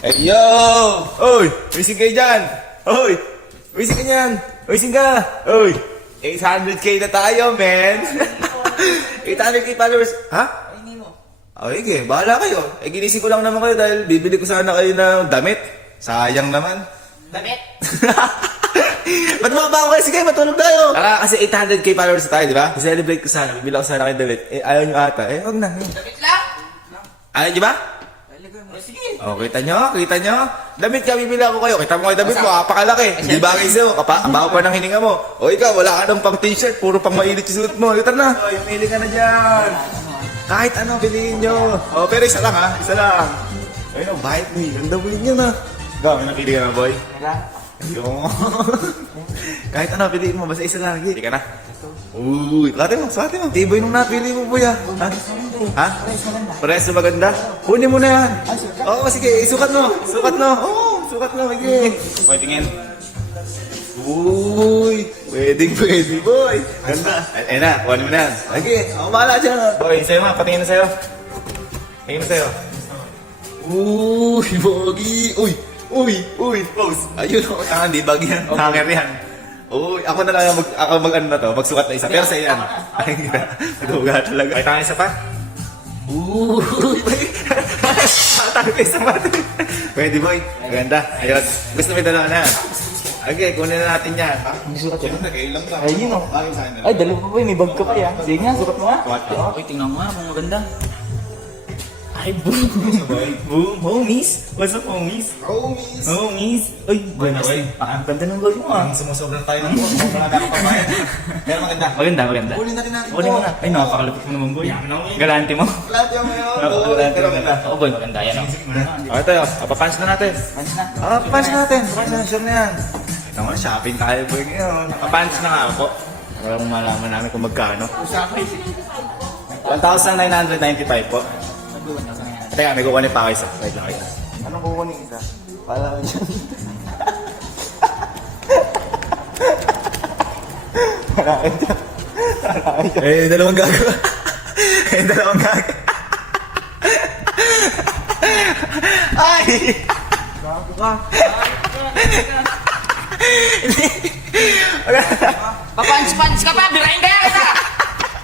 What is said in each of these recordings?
Hey, yo! Oy! Wising kayo dyan! Oy! Wising ka dyan! Wising ka! Oy! 800k na tayo, man! 800k followers! Ha? Ay, okay, bahala kayo. Eh, ginising ko lang naman kayo dahil bibili ko sana kayo ng damit. Sayang naman. Damit? Ba't mga bago kayo? Sige, matulog tayo. Kasi 800k followers na tayo, di ba? I-celebrate ko sana. Bibili ko sana kayo damit. Eh, ayaw nyo ata. Eh, wag na. Damit lang? Ayaw nyo ba? Sige. Oh, kita nyo? Kita nyo? Damit ka, bibili ako kayo. Kita mo kayo damit mo, apakalaki. Hindi bagay sa'yo. Ang bago pa ng hininga mo. O ikaw, wala ka ng pang t-shirt. Puro pang mainit yung suot mo. Ito na. O, yung mili ka na dyan. Kahit ano, bilihin nyo. O, pero isa lang ha. Isa lang. Ayun o, bahit mo. Ganda mo yun na. Ikaw, may napili ka na, boy? Yung... Kahit ano, piliin mo. Basta isa lang. Hindi ka na. Uy, suwate mo. Tibay nung napili mo, boy ha. Ha? Pares na maganda? Kunin mo na yan. Oo, sige. Sukat mo. Sukat mo. Oo, sukat mo. Sige. Okay, tingin. Uy, pwede, boy. Ganda. Ayun na, kuhanin mo na yan. Sige, ako bahala dyan. Boy, sa'yo ma, patingin na sa'yo. Tingin na sa'yo. Uy, bogi. Uy, pose. Ayun ako, hindi bag yan. Hanger yan. Uy, ako na lang mag-ano na to, magsukat na isa. Pero sa'yo yan. Ay, duga talaga. Ay, tangin isa pa. Uy, tayo isa pa. Pwede, boy. Maganda. Ayun. Gusto mo yung dalawa na. Okay, kunin na natin yan. Sukat yun. Nagkailang lang. Ay, yun o. Ay, dalawa pa boy. May bag ka pa yan. Sige nga, sukat mo nga. Okay, tingnan mo nga kung maganda. Ay, boom. Boom. Homies. What's up, homies? Homies. Uy, buenas. Ang ganda ng bag mo ah. Sumusobrang tayo ng buwan. Mga dapat pabayan. Pero maganda. Maganda. Kunin natin natin Kunin mo na. Ay, nakakalapit mo naman boy. Galante mo. Galante mo yun. Galante Pero mo. maganda. Oo boy, maganda yan o. Okay tayo. Papunch na natin. Punch na. Papunch natin. Sure na yan. Ito nga, shopping tayo boy ngayon. Papunch na nga ako. Para malaman namin kung magkano. 1,995 po. Teka, may kukunin pa ako isa. Wait lang. Anong kukunin isa? Para lang dyan. Marami dyan. Eh, dalawang gagawa. Ay! Gago ka. Papunch ka pa. Birahin ka yan.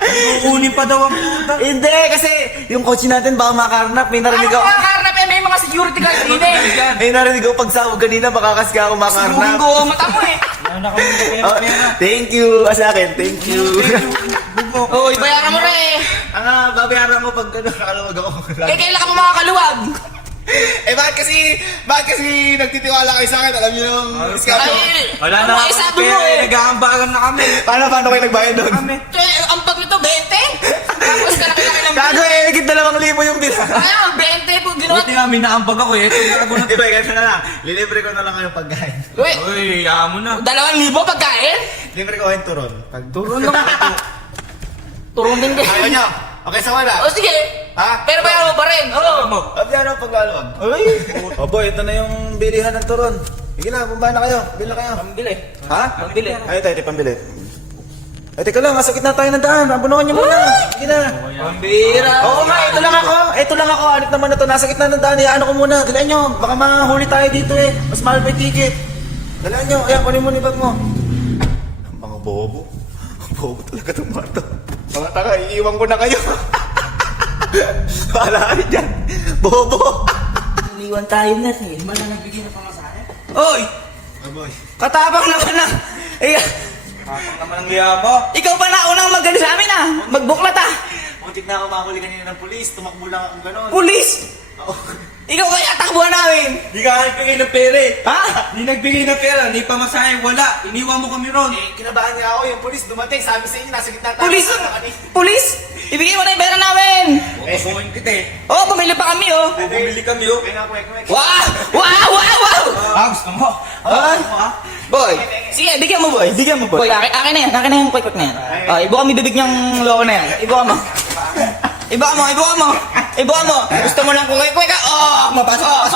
Kukunin pa daw ang puta. Hindi, kasi yung coach natin baka makarnap. May narinig Ano ako. mga karnap eh? May mga security guard din eh. May narinig ako pagsawag kanina. Baka kasi ako Subuhin makarnap. ko ang mata mo eh. Oh, thank you. Sa akin, thank you. Uy, bayaran mo rin. Babayaran mo pag nakaluwag ako. Eh, kailan ka mo makakaluwag? Eh, bakit kasi nagtitiwala kayo sa akin? Alam niyo yung scam. Wala na ako sabi mo eh. Nag-aambagan na kami. Paano kayo nagbayad doon? Ang bag nito, 20? Tapos kalaki-laki ng Gago eh, higit 2,000 yung bila. Ayun, 20 po ginawa. Buti nga, minaambag ako eh. Ito yung gago na. Diba, ganito na lang. Lilibre ko na lang kayong pagkain. Uy, Uy, yaman mo na. 2,000 pagkain? Libre ko kayong turon. Turun lang. Turun din din. Ayaw niyo? Okay sa wala? O sige. Ha? Pero bayaran mo pa rin. Oo. Pabyano paglalawag. Uy! Opo, ito na yung bilihan ng turon. Sige na, bumaba na kayo. Bili na kayo. Pambili. Ha? Pambili. Ay, tayo, pambili. Ay, teka lang, masakit na tayo ng daan. Abunuhan niyo muna. Sige na. Pambira. Oo nga, ito lang ako. Alit naman na to. Nasa gitna ng daan. Ano ko muna. Dalaan nyo. Baka mahuli tayo dito eh. Mas mahal pa yung ticket. Dalaan nyo. Ayan, kunin mo ni bag mo. Ang mga bobo. Ang bobo talaga itong mga to. Mga taka, iiwan ko na kayo. Paala kayo dyan. Bobo. Iniwan tayo na eh. Wala nagbigay na pamasahe. Oy! Aboy. Katabang naman na. Eh, Kapag naman ang liya mo. ikaw pa na unang mag-ano sa amin ah. Magbuklat ah. Muntik na ako mahuli kanina ng pulis. Tumakbo lang akong gano'n. Pulis! Oo. Ikaw kaya takbuhan namin. Di ka nagbigay ng pera eh. Ha? Di nagbigay ng pera, di pamasahe, wala. Iniwan mo kami ron. Eh, kinabahan niya ako. Yung pulis dumating. Sabi sa inyo, nasa gitna tayo. Pulis! Pulis! Ibigay mo na yung pera namin. Kukuhin kita eh. Oh, bumili pa kami oh. Bumili kami oh. Wow! Wow! Ah, gusto mo? Boy, sige, bigyan mo boy. Bigyan mo boy. Boy, akin na yan. Akin na yung quick na yan. Oh, ibuka mo bibig niyang loko na yan. Ibuka mo. Ibuka mo. Gusto mo lang kung quick ka. Oh, mapasok.